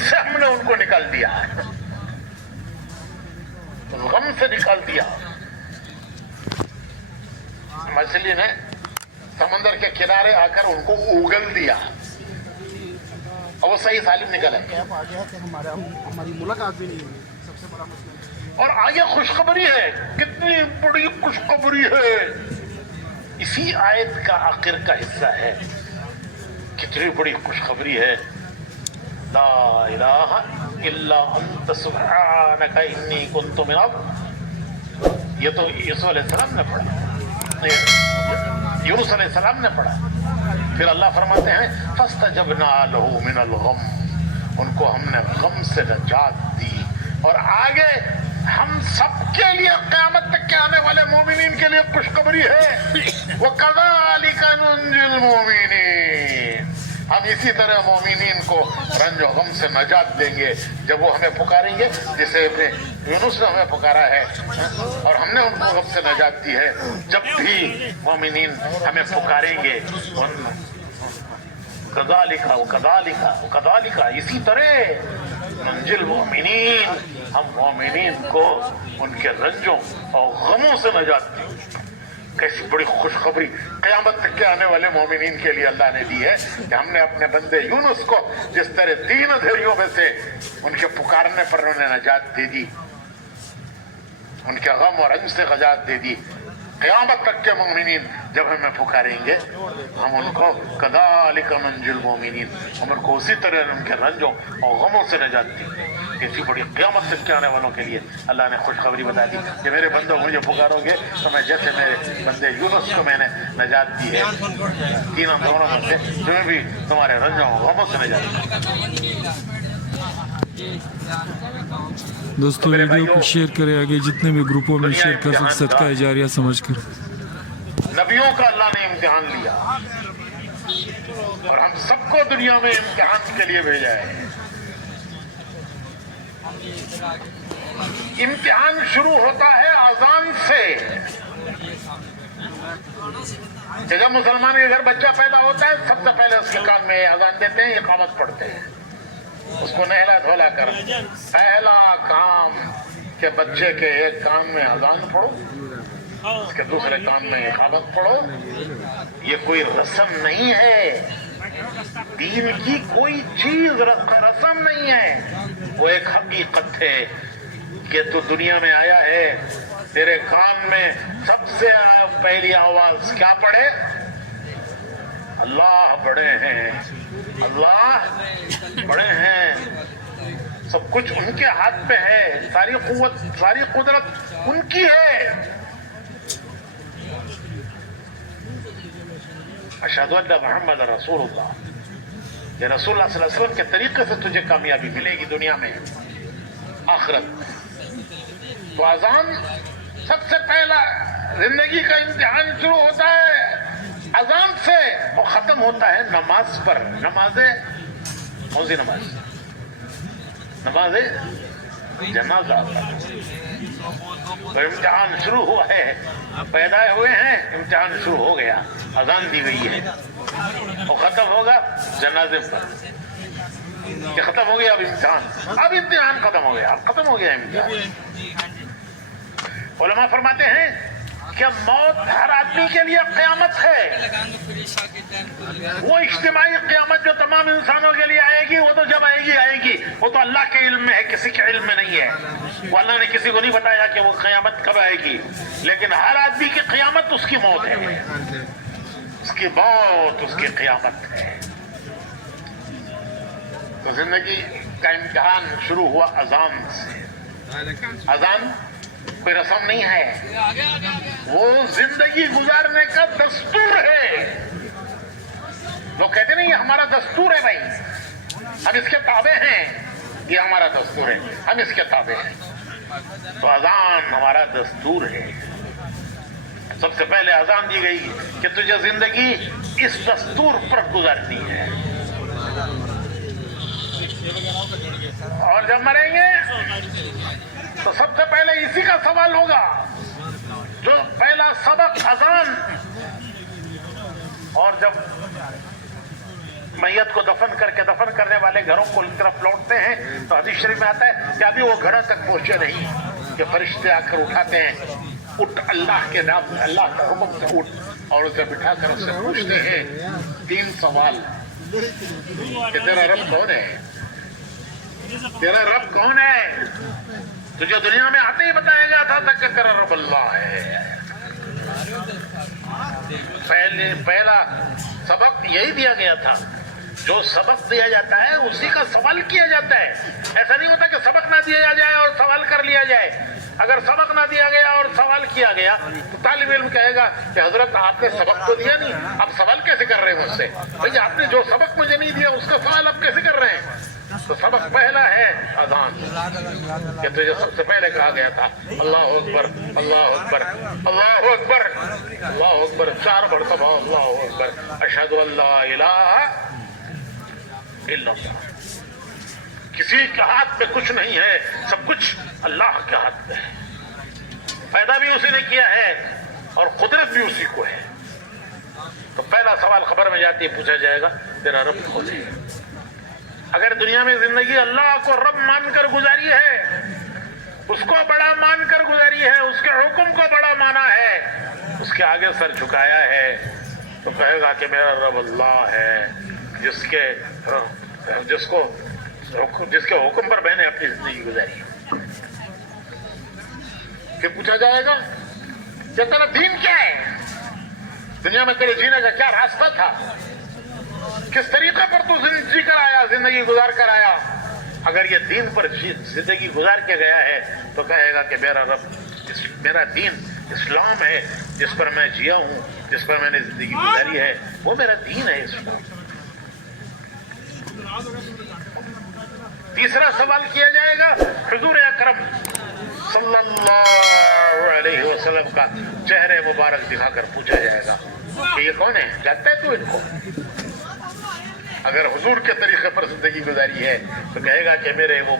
से हमने उनको निकाल दिया, गम से निकाल दिया। मछली ने समंदर के किनारे आकर उनको उगल दिया और वो सही सालिम निकला। हमारी मुलाकात भी नहीं हुई, सबसे बड़ा मसला। और आगे खुशखबरी है, कितनी बड़ी खुशखबरी है, इसी आयत का आखिर का हिस्सा है। कितनी बड़ी खुशखबरी है, ला इलाहा इल्ला अंत सुब्हानका इन्नी कुन्तु मिनल। ये तो यूसुफ अलैहिस्सलाम ने पढ़ा, यूनुस अलैहिस्सलाम ने पढ़ा। फिर अल्लाह फरमाते हैं फस्तजबना लहू मिनल गम, उनको हमने गम से नजात दी। और आगे हम सबके लिए क़यामत तक के आने वाले मोमिनीन के लिए खुशखबरी है, वो कज़ालिका नुंजिल मोमिनीन, हम इसी तरह मोमिनीन को रंज और गम से नजात देंगे जब वो हमें पुकारेंगे, जैसे यूनुस ने हमें पुकारा है और हमने उनको गम से नजात दी है। जब भी मोमिनीन हमें पुकारेंगे, कज़ालिका वो कज़ालिका वो कज़ालिका, इसी तरह मंजिल मोमिनीन, हम मोमिनीन को उनके रंजों और गमों से नजात देंगे। कैसी बड़ी खुशखबरी क़यामत तक के आने वाले मोमिनीन के लिए अल्लाह ने दी है कि हमने अपने बंदे यूनुस को जिस तरह 3 अंधेरियों में से उनके पुकारने पर उन्हें नजात दे दी, उनके गम और रंज से नजात दे दी। क़यामत तक के मोमिनीन जब हमें पुकारेंगे, हम उनको कज़ालिका नंजिल मोमिनीन, हम उनको उसी तरह उनके रंजों और गमों से नजात दी। इसी बड़ी क़यामत तक के आने वालों के लिए अल्लाह ने खुशखबरी बता दी कि मेरे बंदों मुझे पुकारोगे तो मैं जैसे मेरे बंदे यूनुस को मैंने नजात दी है 3 अंधेरों में से, तुम्हें भी तुम्हारे रंजों और गमों से नजात दी। दोस्तों वीडियो को शेयर करें आगे, जितने भी ग्रुपों में शेयर कर सकते, सदका जारिया समझकर। नबियों का अल्लाह ने इम्तिहान लिया और हम सबको दुनिया में इम्तिहान के लिए भेजा है। इम्तिहान शुरू होता है अजान से। जब मुसलमान के घर बच्चा पैदा होता है, सबसे पहले उसके कान में अजान देते हैं, इकामत पढ़ते हैं, उसको नहला धोला कर पहला काम के बच्चे के एक कान में अजान पढ़ो, उसके दूसरे कान में इकामत पढ़ो। ये कोई रस्म नहीं है, दीन की कोई चीज रस्म नहीं है, वो एक हकीकत है कि तू दुनिया में आया है, तेरे कान में सबसे पहली आवाज क्या पड़े? अल्लाह बड़े हैं, अल्लाह बड़े हैं, सब कुछ उनके हाथ पे है, सारी कुव्वत सारी कुदरत उनकी है। अशहदु अन्ना मुहम्मद रसूलुल्लाह, ये रसूलुल्लाह सल्लल्लाहु अलैहि वसल्लम के तरीके से तुझे कामयाबी मिलेगी दुनिया में आखिरत। तो अजान सबसे पहला जिंदगी का इम्तिहान शुरू होता है अजान से और खत्म होता है नमाज पर। नमाज़े कौन सी नमाज? नमाज़े जनाजा। तो इम्तिहान शुरू हुआ है, पैदा हुए हैं, इम्तिहान शुरू हो गया, अजान दी गई है और खत्म होगा जनाजे पर। कि खत्म हो गया अब इम्तिहान, अब इम्तिहान खत्म हो गया, खत्म हो गया इम्तिहान। उलमा फरमाते हैं कि मौत हर आदमी के लिए क़यामत है। वो इज्तिमाई क़यामत जो तमाम इंसानों के लिए आएगी, वो तो जब आएगी आएगी, वो तो अल्लाह के इल्म में है, किसी के इल्म में नहीं है। वो अल्लाह ने किसी को नहीं बताया कि वो क़यामत कब आएगी, लेकिन हर आदमी की क़यामत उसकी मौत है, उसकी मौत उसकी क़यामत है। तो जिंदगी का इम्तिहान शुरू हुआ अजान से। अजान कोई रस्म नहीं है, वो जिंदगी गुजारने का दस्तूर है। लोग कहते नहीं ये हमारा दस्तूर है भाई, हम इसके ताबे हैं, ये हमारा दस्तूर है, हम इसके ताबे हैं। तो अजान हमारा दस्तूर है। सबसे पहले अजान दी गई कि तुझे जिंदगी इस दस्तूर पर गुजारनी है, और जब मरेंगे तो सबसे पहले इसी का सवाल होगा। जो पहला सबक अजान, और जब मैयत को दफन करने वाले घरों को तरफ लौटते हैं तो हदीस शरीफ में आता है कि अभी वो घरों तक पहुंचे नहीं कि फरिश्ते आकर उठाते हैं, उठ अल्लाह के नाम, अल्लाह के हुक्म से उठ, और उसे बिठाकर उससे पूछते हैं 3 सवाल कि तेरा रब कौन है, तेरा रब कौन है। तुझे दुनिया में आते ही बताया गया था कि तेरा रब अल्लाह है। पहला सबक यही दिया गया था, जो सबक दिया जाता है उसी का सवाल किया जाता है। ऐसा नहीं होता कि सबक ना दिया जाए और सवाल कर लिया जाए। अगर सबक ना दिया गया और सवाल किया गया तो तालिब इल्म कहेगा कि हजरत आपने सबक तो दिया नहीं, आप सवाल कैसे कर रहे हैं मुझसे? भाई आपने जो सबक मुझे नहीं दिया उसका सवाल आप कैसे कर रहे हैं? तो सबक पहला है अजान, कि तुझे सबसे पहले कहा गया था अल्लाह अकबर, अल्लाह अकबर, अल्लाह अकबर, अल्लाह अकबर, 4 मरतबा अल्लाह अकबर, अशहदु अल्ला इलाहा इल्लल्लाह। किसी के हाथ में कुछ नहीं है, सब कुछ अल्लाह के हाथ में है। पैदा भी उसी ने किया है और कुदरत भी उसी को है। तो पहला सवाल खबर में जाती है, पूछा जाएगा तेरा रब कौन है। अगर दुनिया में जिंदगी अल्लाह को रब मानकर गुजारी है, उसको बड़ा मानकर गुजारी है, उसके हुक्म को बड़ा माना है, उसके आगे सर झुकाया है, तो कहेगा कि मेरा रब अल्लाह है, जिसके हुक्म पर मैंने अपनी जिंदगी गुजारी है। फिर पूछा जाएगा कि तेरा दीन क्या है, दुनिया में तेरे जीने का क्या रास्ता था, किस तरीके पर तू जी कर आया, जिंदगी गुजार कर आया। अगर ये दीन पर जिंदगी गुजार के गया है तो कहेगा कि मेरा रब, मेरा दीन इस्लाम है, जिस पर मैं जिया हूं, जिस पर मैंने जिंदगी गुजारी है, वो मेरा दीन है इस्लाम। तीसरा सवाल किया जाएगा हुजूर अकरम सल्लल्लाहु अलैहि वसल्लम का चेहरे मुबारक दिखाकर पूछा जाएगा कि ये कौन है, जानता है तू इनको? अगर हुजूर के तरीके पर जिंदगी गुजारी है तो कहेगा कि मेरे वो